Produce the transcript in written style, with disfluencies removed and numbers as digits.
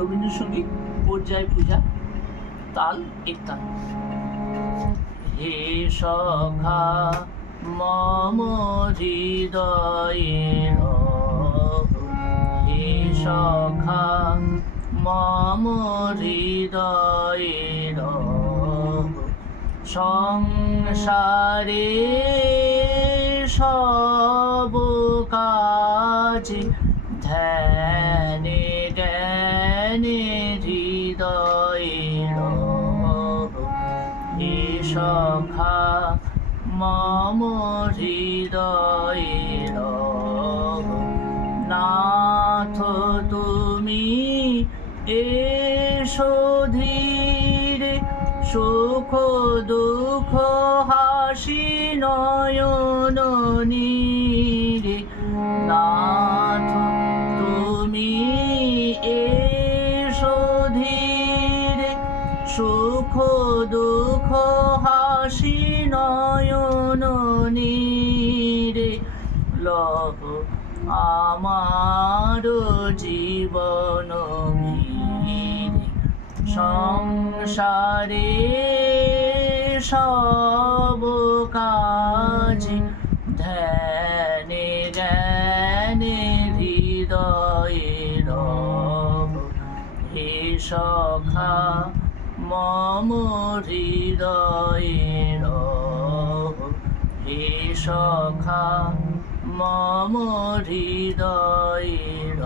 রবীন্দ্রসঙ্গীত পর্যায় পূজা তাল একতাল। হে সখা মম হৃদয়ের, হে সখা মম হৃদয়ের, সংসারে সব কাজে ধ্যানে জ্ঞানে হৃদয়ের, হে সখা মম হৃদয়ের। নাথ তুমি এসো ধীরে, সুখ দুঃখ হাসি নয়ন নীরে। নাথ তুমি এসো ধীরে, সুখ দুঃখ হাসি নয়ন নীরে। লহ আমার জীবন মিরে, সংসারে সব কাজে ধ্যানে জ্ঞানে হৃদয়ের, হে সখা মম হৃদয়ের, হে সখা মম হৃদয়ের।